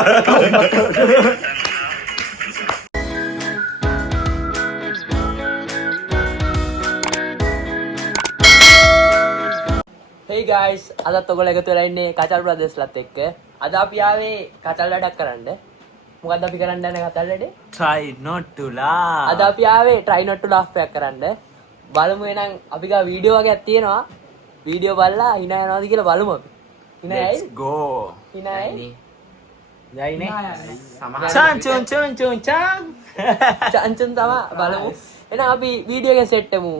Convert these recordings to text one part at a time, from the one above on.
Hey guys, අදත් ඔයගොල්ලෝ එකතු වෙලා ඉන්නේ කචල් බ්‍රදර්ස්ලත් එක්ක. අද අපි ආවේ කචල් වැඩක් කරන්න. මොකද්ද අපි කරන්න යන්නේ කචල් වැඩේ? Try not to laugh. අද අපි ආවේ try not to laugh එකක් කරන්න. බලමු එහෙනම් අපි ගා වීඩියෝ වගේක් තියෙනවා. වීඩියෝ බලලා hina යනවාද කියලා බලමු අපි. hina යයි? Let's go. hina යයි? යයිනේ. චන් චන් චන් චන් චන්. චංචන් තමයි බලමු. එහෙනම් අපි වීඩියෝ එක සෙට් වෙමු.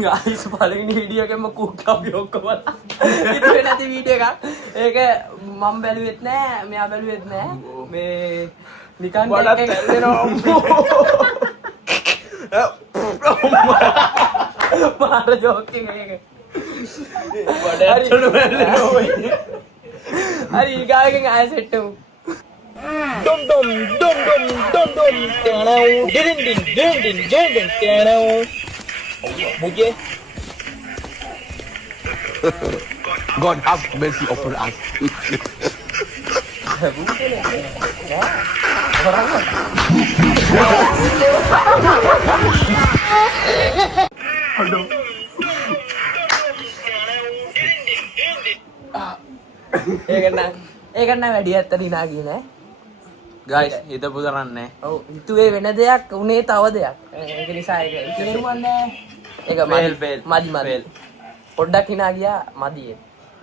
guys paling video එකෙන්ම කුක්කා අපි ඔක්කොම ඉතින් නැති වීඩියෝ එකක්. ඒක මම බැලුවෙත් නෑ, මෙයා බැලුවෙත් නෑ. මේ නිකන් වඩත් ඇල්ලෙනවා. මාර ජෝක් එක ඒක. වඩ ඇල්ලෙනවා වෙන්නේ. හරි ඊගාවෙන් ආයෙ සෙට් වෙමු. Dum dum dum dum dum dum. Tanau din din din din din din tanau. Mujhe God have mercy upon us. ඒක නම් වැඩි ඇත්තට hina ගියේ නෑ. guys හිතපු කරන්නේ. ඔව් හිතුවේ වෙන දෙයක් උනේ තව දෙයක්. ඒක නිසා ඒක තේරුම්න්නේ ඒක fail මදි. පොඩ්ඩක් hina ගියා මදි ඒක.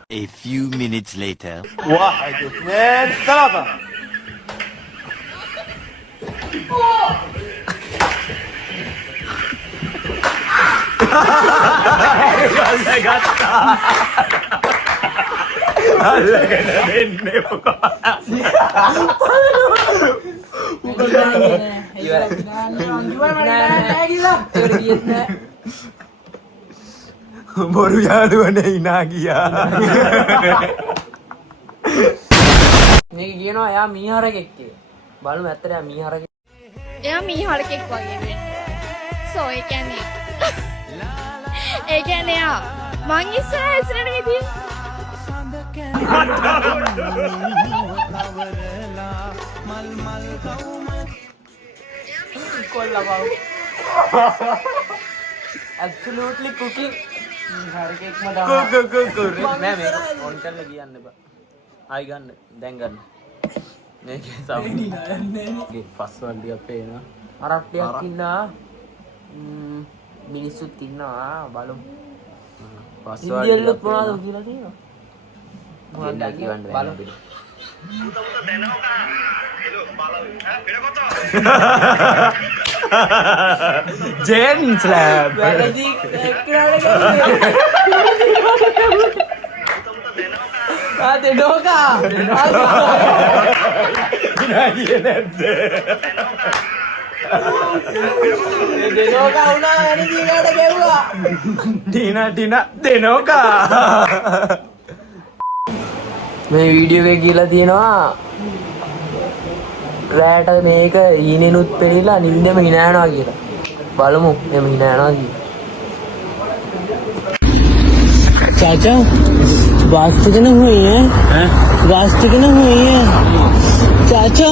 A few minutes later. Wah, man, kenapa? Baru යාළුවනේ hina ගියා. මේක කියනවා එයා මීහරකෙක් කියලා. බලමු ඇත්තට එයා මීහරකෙක්. එයා මීහරකෙක් වගේ වෙන්නේ. සෝ ඒ කියන්නේ එයා මං ඉස්සරහ ඉස්සරහට ගිහින් කොල්ලා බව. absolutely cooking. මීහරකෙක් මඩ. නෑ මේක ඔන් කරලා කියන්න බෑ. ආයි ගන්න. දැන් ගන්න. මේකේ සමහරගේ පස්වර්ඩ් ටික පේනවා. අරක් ටිකක් ඉන්නවා. මිනිස්සුත් ඉන්නවා බලමු. ඉන්දියල්ලුත් මොනවද කියලා තියෙනවා. මොකක්ද කියවන්න බලමු. Jen slap. වැරදි එක්කනට දෙනෝකා. නෑ නැද්ද? දෙනෝකා වුණා වැරදි එකට ගෙවුවා. ටිනා දෙනෝකා. මේ වීඩියෝ එකේ කියලා තියෙනවා රැට මේක ඊනෙනුත් පෙරිලා නින්දෙම hina යනවා කියලා. බලමු එම hina යනවා කියලා. चाचा वास्तु के ना हुई है वास्तु के ना हुई है चाचा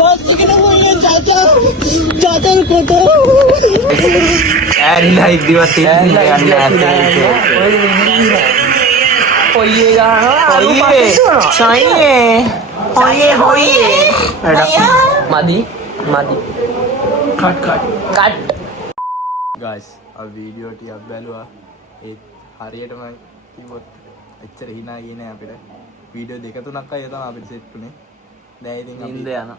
वास्तु के ना हुई है चाचा रुको तो ඇරි ලයික් දිවත් ඉන්නේ ඔයියේ ගහනවා ඔයියේ මදි කට් guys a video ටිකක් බැලුවා ඒ හරියටම කිව්වොත් එච්චර hina ගියේ නෑ අපිට වීඩියෝ දෙක තුනක් අය තමයි අපිට සෙට් වුනේ දැන් ඉතින් නින්ද අපි යනවා.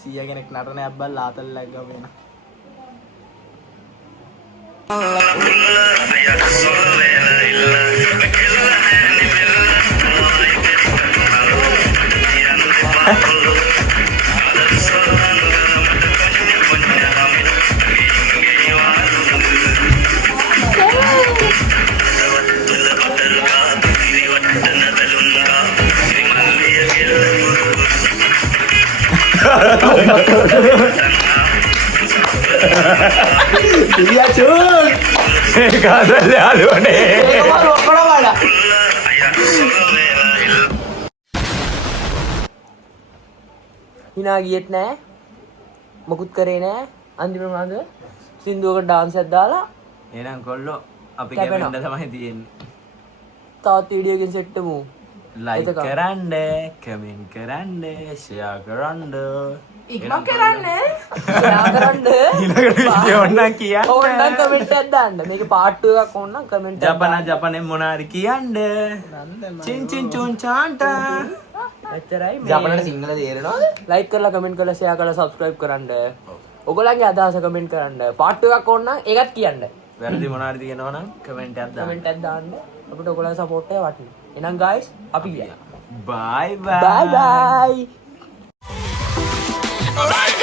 100 කෙනෙක් නටන ඇබ්බල් ආතල් ලැග්ගම වෙන. කදල් යාළුවනේ. ඒක මම ඔක්කොම වඩා. හිනා ගියෙත් නෑ. මොකුත් කරේ නෑ. අන්තිමට මොනවද? සින්දුවකට ඩාන්ස් එකක් දාලා එහෙනම් කොල්ලෝ අපි කැපෙනවා. කැමෙන්න තමයි තියෙන්නේ. තවත් වීඩියෝ එකකින් සෙට් වෙමු. ලයික් එතකම්. කරන්න, කමෙන්ට් කරන්න, ෂෙයා කරන්න. ඉක්මන් කරන්න. ෂෙයා කරන්න. ඕන්න කියන්න. ඕන්නම් කමෙන්ට් එකක් දාන්න. මේක පාර්ට් 2 එකක් ඕන්නම් කමෙන්ට් එකක් දාන්න. ජපනෙන් මොනාරි කියන්න. චින් චින් චුන් චාන්ට. එච්චරයි. ජපනට සිංහල තේරෙනවද? ලයික් කරලා කමෙන්ට් කරලා ෂෙයා කරලා සබ්ස්ක්‍රයිබ් කරන්න. ඔයගොල්ලන්ගේ අදහස කමෙන්ට් කරන්න. පාර්ට් 2 එකක් ඕන්නම් ඒකත් කියන්න. වැරදි මොනාරි තියෙනවනම් කමෙන්ට් එකක් දාන්න. කමෙන්ට් එකක් දාන්න. අපිට ඔයගොල්ලන්ගේ සපෝට් එක වටිනවා. එහෙනම් guys අපි ගියා. බයි Bye bye. Bye.